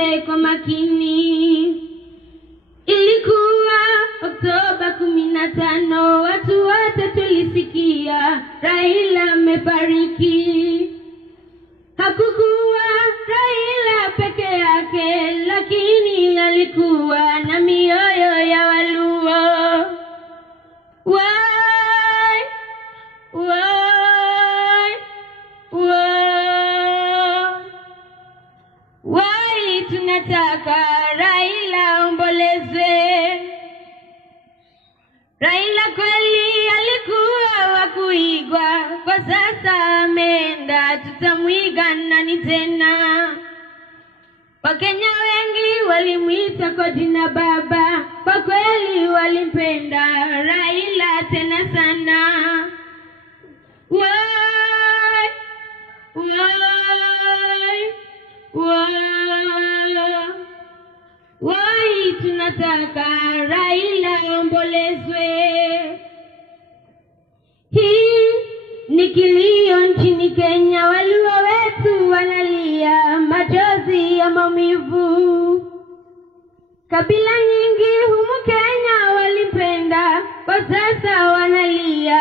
tusikize kwa makini. Ilikuwa Oktoba 15, watu wote tulisikia Raila amefariki. Hakukuwa Raila peke yake, lakini alikuwa na mioyo ya Waluo. Wai, wai, wai, wai, tunataka Raila omboleze. Raila kweli alikuwa wa kuigwa, kwa sasa ameenda, tutamwiga nani tena? Wakenya wengi walimuita kwa jina baba, kwa kweli walimpenda Raila tena sana. Wai, wai, wai, wai, tunataka Raila ombolezwe. Hii ni kilio nchini Kenya, Waluo wetu wanalia machozi ya maumivu. Kabila nyingi humu Kenya walipenda, kwa sasa wanalia